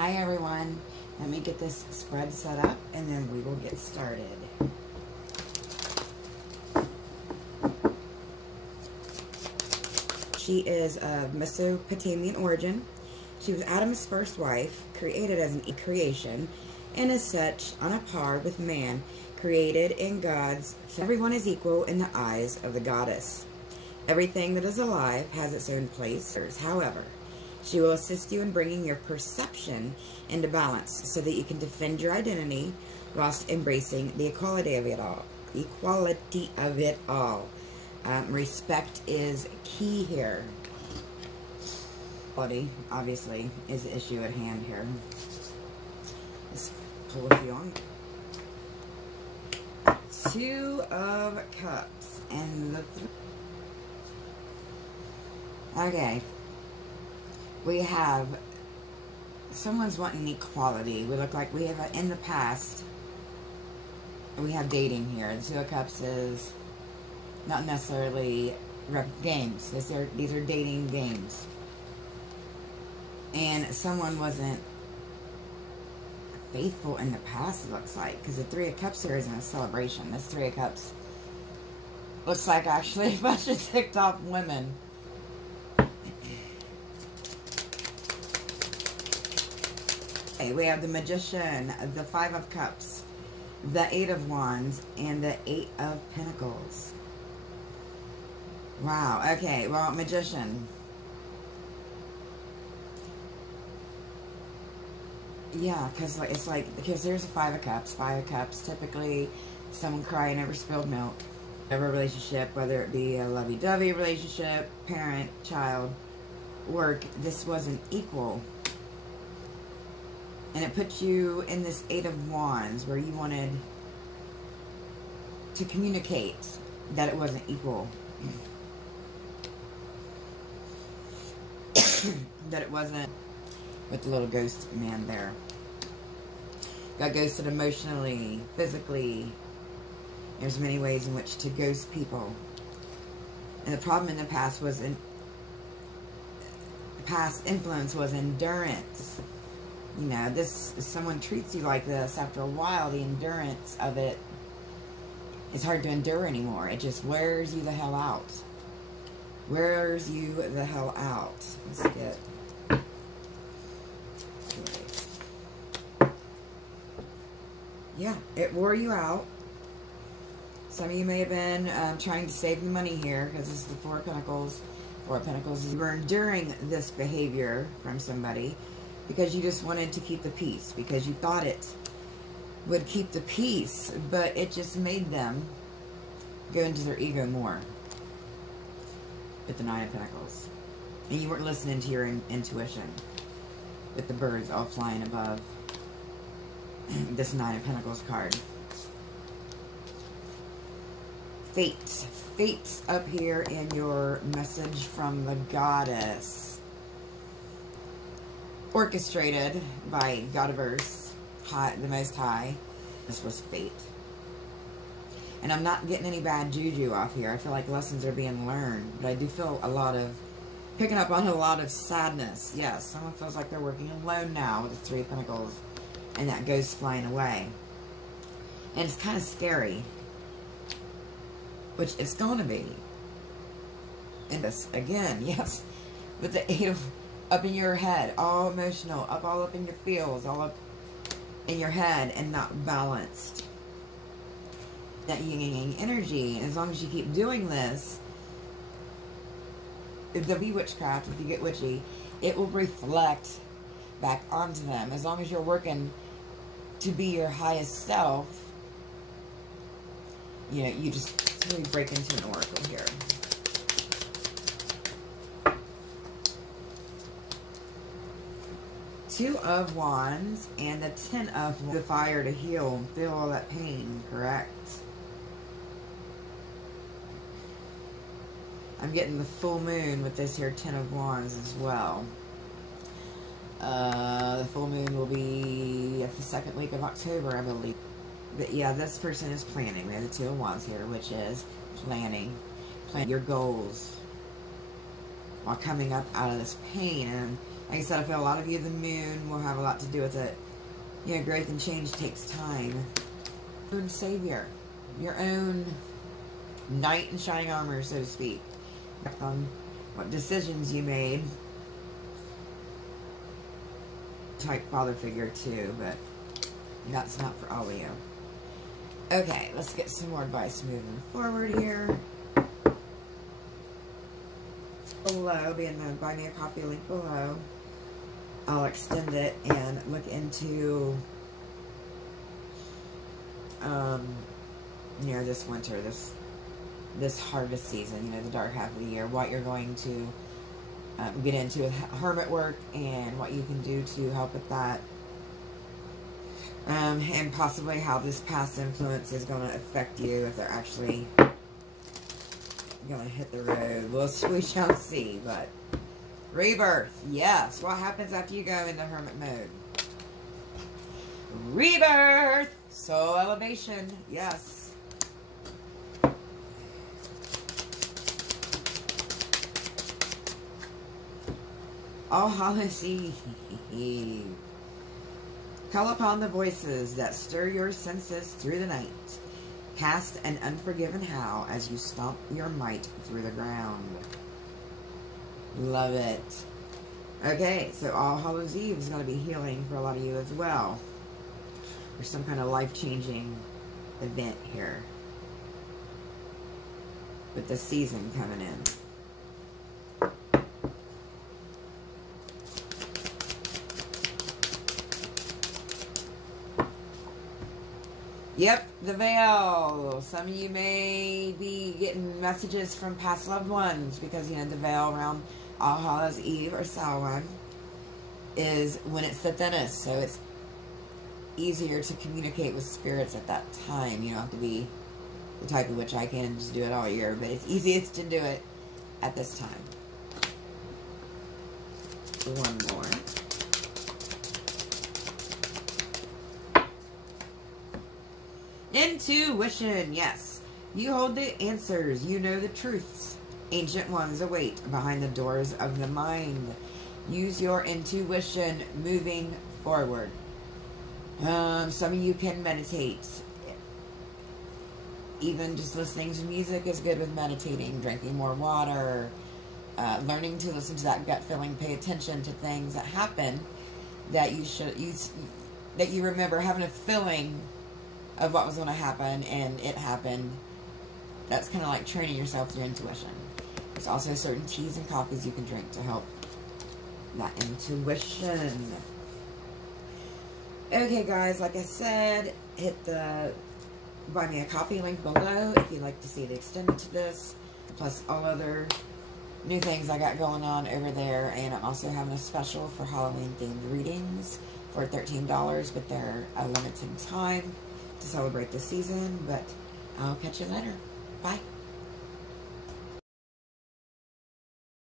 Hi everyone, let me get this spread set up and then we will get started. She is of Mesopotamian origin. She was Adam's first wife, created as an creation, and as such on a par with man, created in God's. Everyone is equal in the eyes of the goddess. Everything that is alive has its own place. However, she will assist you in bringing your perception into balance so that you can defend your identity whilst embracing the equality of it all. Respect is key here. Equality, obviously, is the issue at hand here. Let's pull a few on. Two of Cups and the okay. We have someone's wanting equality. We look like we have in the past. We have dating here. The Two of Cups is not necessarily games. These are dating games. And someone wasn't faithful in the past, it looks like. Because the Three of Cups here isn't a celebration. This Three of Cups looks like actually a bunch of ticked off women. Okay, we have the Magician, the Five of Cups, the Eight of Wands, and the Eight of Pentacles. Wow, okay, well, Magician. Yeah, because there's a Five of Cups. Five of Cups, typically someone crying over spilled milk. Every relationship, whether it be a lovey-dovey relationship, parent, child, work, this wasn't equal. And it puts you in this Eight of Wands where you wanted to communicate that it wasn't equal. That it wasn't with the little ghost man there. Got ghosted emotionally, physically. There's many ways in which to ghost people. And the problem in the past was past influence was endurance. You know, someone treats you like this, after a while, the endurance of it is hard to endure anymore. It just wears you the hell out. Wears you the hell out. Let's get... Yeah, it wore you out. Some of you may have been trying to save the money here, because this is the Four of Pentacles. Four of Pentacles, you were enduring this behavior from somebody because you just wanted to keep the peace, because you thought it would keep the peace, but it just made them go into their ego more with the Nine of Pentacles. And you weren't listening to your intuition with the birds all flying above this Nine of Pentacles card. Fate. Fate's up here in your message from the goddess. Orchestrated by Godiverse, the Most High. This was fate. And I'm not getting any bad juju off here. I feel like lessons are being learned. But I do feel picking up on a lot of sadness. Yes, someone feels like they're working alone now with the Three of Pentacles. And that goes flying away. And it's kind of scary. Which it's going to be. And this, again, yes. With the Eight of... Up in your head, all emotional, all up in your feels, all up in your head, and not balanced. That yin-yang energy, and as long as you keep doing this, the witchcraft, if you get witchy, it will reflect back onto them. As long as you're working to be your highest self, you know, you just really break into an oracle here. Two of Wands and the Ten of Wands. The fire to heal, feel all that pain, correct? I'm getting the full moon with this here Ten of Wands as well. The full moon will be the second week of October, I believe. But yeah, this person is planning. We have the Two of Wands here, which is planning. Plan your goals while coming up out of this pain. And Like I said, I feel a lot of you, the moon will have a lot to do with it. You know, growth and change takes time. Your own savior. Your own knight in shining armor, so to speak. What decisions you made. Type father figure too, but that's not for all of you. Okay, let's get some more advice moving forward here. Below, be in the Buy Me a Coffee link below. I'll extend it and look into, you know, this winter, this harvest season, you know, the dark half of the year, what you're going to get into with hermit work and what you can do to help with that. And possibly how this past influence is going to affect you, if they're actually going to hit the road. We shall see, but rebirth, yes. What happens after you go into hermit mode? Rebirth, soul elevation, yes. All Hallows Eve. Call upon the voices that stir your senses through the night. Cast an unforgiven howl as you stomp your might through the ground. Love it. Okay, so All Hallows Eve is going to be healing for a lot of you as well. There's some kind of life-changing event here with the season coming in. Yep, the veil. Some of you may be getting messages from past loved ones because, you know, the veil around All Hallows Eve or Samhain is when it's the thinnest, so it's easier to communicate with spirits at that time. You don't have to be the type of witch I can and just do it all year, but it's easiest to do it at this time. One more. Intuition, yes. You hold the answers. You know the truths. Ancient ones await behind the doors of the mind. Use your intuition moving forward. Some of you can meditate. Even just listening to music is good with meditating. Drinking more water. Learning to listen to that gut feeling. Pay attention to things that happen that you remember having a feeling of what was going to happen, and it happened. That's kind of like training yourself with your intuition. There's also certain teas and coffees you can drink to help that intuition. Okay, guys, like I said, hit the Buy Me a Coffee link below if you'd like to see it extended to this, plus all other new things I got going on over there. And I'm also having a special for Halloween-themed readings for $13, but they're a limited time to celebrate the season. But I'll catch you later. Bye.